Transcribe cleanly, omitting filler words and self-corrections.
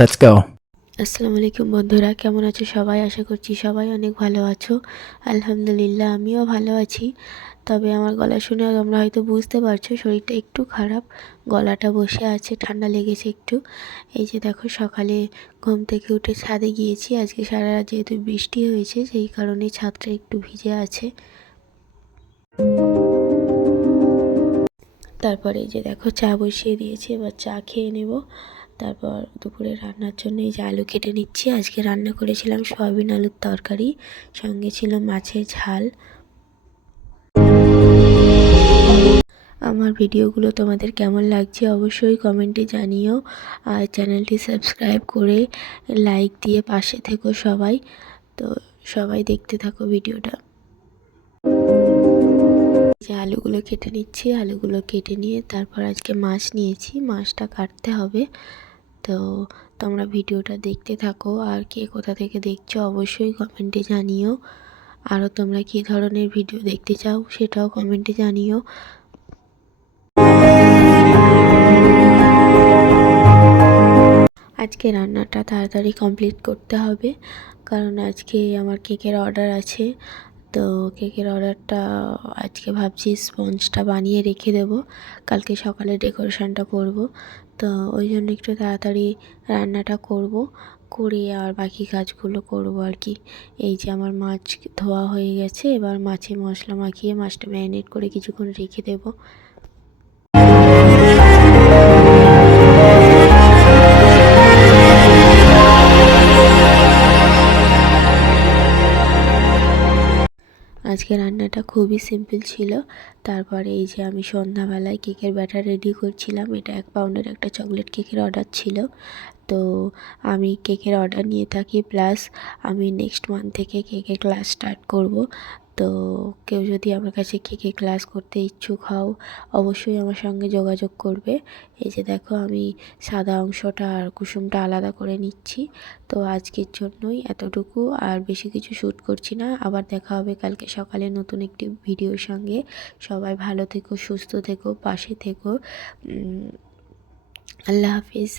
Let's go. আসসালামু আলাইকুম বন্ধুরা, কেমন আছো সবাই? আশা করছি সবাই অনেক ভালো আছো। আলহামদুলিল্লাহ আমিও ভালো আছি। তবে আমার গলা শুনে তোমরা হয়তো বুঝতে পারছো শরীরটা একটু খারাপ, গলাটা বসে আছে, ঠান্ডা লেগেছে একটু। এই যে দেখো, সকালে ঘুম থেকে উঠে ছাদে গিয়েছি। আজকে সারা রাত যেহেতু বৃষ্টি হয়েছে, সেই কারণে ছাদটা একটু ভিজে আছে। তারপরে এই যে দেখো, চা বসিয়ে দিয়েছি, এবার চা খেয়ে নেব। তারপর দুপুরে রান্নার জন্য এই যে আলু কেটে নিচ্ছি। আজকে রান্না করেছিলাম সয়াবিন আলুর তরকারি, সঙ্গে ছিল মাছের ঝাল। আমার ভিডিওগুলো তোমাদের কেমন লাগছে অবশ্যই কমেন্টে জানিও। আর চ্যানেলটি সাবস্ক্রাইব করে লাইক দিয়ে পাশে থেকো সবাই। তো সবাই দেখতে থাকো ভিডিওটা। যে আলুগুলো কেটে নিচ্ছি, আলুগুলো কেটে নিয়ে তারপর আজকে মাছ নিয়েছি, মাছটা কাটতে হবে। তো তোমরা ভিডিওটা দেখতে থাকো, আর কে কোথা থেকে দেখছো অবশ্যই কমেন্টে জানিও। আরও তোমরা কী ধরনের ভিডিও দেখতে চাও সেটাও কমেন্টে জানিও। আজকে রান্নাটা তাড়াতাড়ি কমপ্লিট করতে হবে, কারণ আজকে আমার কেকের অর্ডার আছে। তো কেকের অর্ডারটা আজকে ভাবছি স্পঞ্জটা বানিয়ে রেখে দেব, কালকে সকালে ডেকোরেশনটা করব। তো ওই জন্য একটু তাড়াতাড়ি রান্নাটা করব, করে আর বাকি কাজগুলো করব আর কি। এই যে আমার মাছ ধোয়া হয়ে গেছে, এবার মাছে মশলা মাখিয়ে মাছটা ম্যারিনেট করে কিছুক্ষণ রেখে দেবো। আজকে রান্নাটা খুবই সিম্পল ছিল। তারপরে এই যে আমি সন্ধ্যাবেলায় কেকের ব্যাটার রেডি করছিলাম। এটা 1 পাউন্ডের একটা চকলেট কেকের অর্ডার ছিল। তো আমি কেকের অর্ডার নিয়ে থাকি, প্লাস আমি নেক্সট মান্থ থেকে কেকের ক্লাস স্টার্ট করব। তো কেউ যদি আমার কাছে কেকের ক্লাস করতে ইচ্ছুক হও অবশ্যই আমার সঙ্গে যোগাযোগ করবে। এই যে দেখো, আমি সাদা অংশটা আর কুসুমটা আলাদা করে নিচ্ছি। তো আজকের জন্যই এতটুকু, আর বেশি কিছু শ্যুট করছি না। আবার দেখা হবে কালকে সকালে নতুন একটি ভিডিওর সঙ্গে। সবাই ভালো থেকো, সুস্থ থেকো, পাশে থেকো। আল্লাহ হাফিজ।